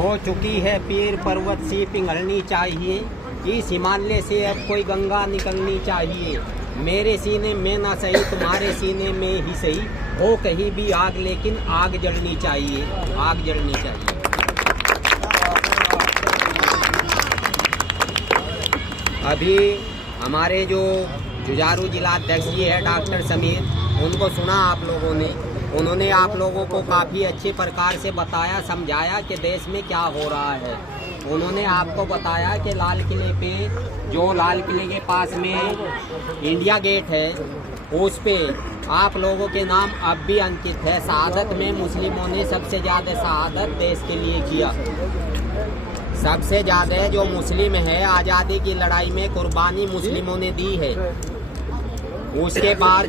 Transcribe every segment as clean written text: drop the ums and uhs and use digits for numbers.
हो चुकी है पीर पर्वत सी पिघलनी चाहिए, इस हिमालय से अब कोई गंगा निकलनी चाहिए। मेरे सीने में ना सही तुम्हारे सीने में ही सही, हो कहीं भी आग लेकिन आग जलनी चाहिए, आग जलनी चाहिए। अभी हमारे जो जुझारू जिलाध्यक्ष जी है डॉक्टर समीर, उनको सुना आप लोगों ने, उन्होंने आप लोगों को काफ़ी अच्छे प्रकार से बताया समझाया कि देश में क्या हो रहा है। उन्होंने आपको बताया कि लाल किले पे, जो लाल किले के पास में इंडिया गेट है, उस पे आप लोगों के नाम अब भी अंकित है। शहादत में मुस्लिमों ने सबसे ज़्यादा शहादत देश के लिए किया, सबसे ज़्यादा जो मुस्लिम है आज़ादी की लड़ाई में कुर्बानी मुस्लिमों ने दी है। उसके बाद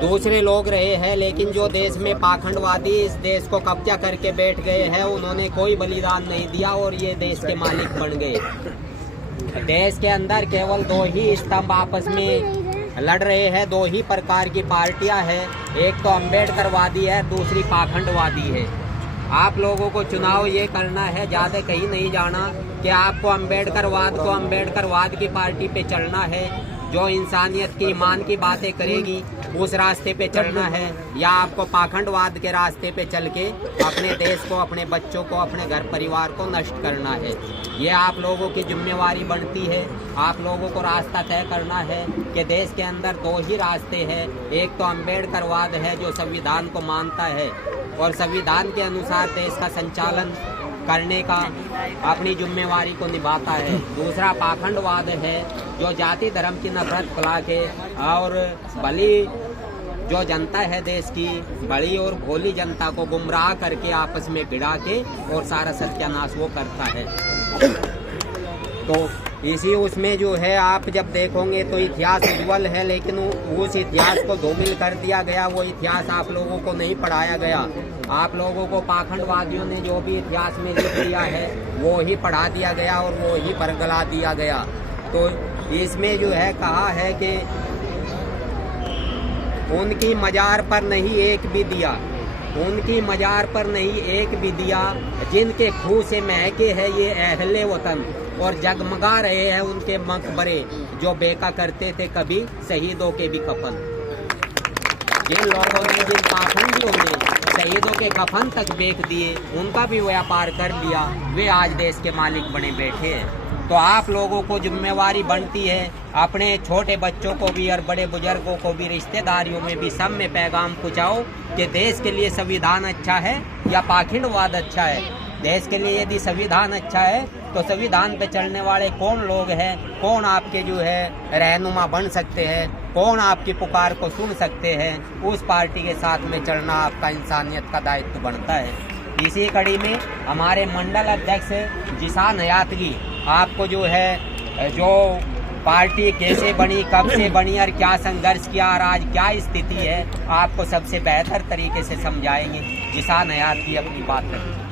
दूसरे लोग रहे हैं, लेकिन जो देश में पाखंडवादी इस देश को कब्जा करके बैठ गए हैं, उन्होंने कोई बलिदान नहीं दिया और ये देश के मालिक बन गए। देश के अंदर केवल दो ही स्तंभ आपस में लड़ रहे हैं, दो ही प्रकार की पार्टियां हैं, एक तो अम्बेडकरवादी है, दूसरी पाखंडवादी है। आप लोगों को चुनाव ये करना है, ज़्यादा कहीं नहीं जाना कि आपको अम्बेडकरवाद की पार्टी पे चलना है, जो इंसानियत की ईमान की बातें करेगी उस रास्ते पे चलना है, या आपको पाखंडवाद के रास्ते पे चल के अपने देश को, अपने बच्चों को, अपने घर परिवार को नष्ट करना है। ये आप लोगों की जिम्मेवारी बनती है। आप लोगों को रास्ता तय करना है कि देश के अंदर दो ही रास्ते हैं, एक तो अम्बेडकरवाद है जो संविधान को मानता है और संविधान के अनुसार देश का संचालन करने का अपनी जिम्मेवारी को निभाता है, दूसरा पाखंडवाद है जो जाति धर्म की नफरत फैला के और भली जो जनता है देश की, बड़ी और भोली जनता को गुमराह करके आपस में भिड़ा के और सारा सत्यानाश वो करता है। तो इसी उसमें जो है आप जब देखोगे तो इतिहास उज्ज्वल है, लेकिन उस इतिहास को धूमिल कर दिया गया। वो इतिहास आप लोगों को नहीं पढ़ाया गया। आप लोगों को पाखंडवादियों ने जो भी इतिहास में लिख दिया है वो ही पढ़ा दिया गया और वो ही बरगला दिया गया। तो इसमें जो है कहा है कि उनकी मजार पर नहीं एक भी दिया, उनकी मजार पर नहीं एक भी दिया, जिनके खूह से महके है ये अहले वतन और जगमगा रहे हैं उनके मकबरे, जो बेका करते थे कभी शहीदों के भी कफन। जिन लोगों ने, जिन पाखंडियों ने शहीदों के कफन तक बेच दिए, उनका भी व्यापार कर लिया, वे आज देश के मालिक बने बैठे हैं। तो आप लोगों को जिम्मेवारी बनती है अपने छोटे बच्चों को भी और बड़े बुजुर्गों को भी, रिश्तेदारियों में भी, सब में पैगाम पहुँचाओ कि देश के लिए संविधान अच्छा है या पाखंडवाद अच्छा है। देश के लिए यदि संविधान अच्छा है तो संविधान पे चलने वाले कौन लोग हैं, कौन आपके जो है रहनुमा बन सकते हैं, कौन आपकी पुकार को सुन सकते हैं, उस पार्टी के साथ में चलना आपका इंसानियत का दायित्व बनता है। इसी कड़ी में हमारे मंडल अध्यक्ष जिसान हयातगी आपको जो है, जो पार्टी कैसे बनी, कब से बनी और क्या संघर्ष किया और आज क्या स्थिति है, आपको सबसे बेहतर तरीके से समझाएंगे। जिसान हयातगी अपनी बात करेंगे।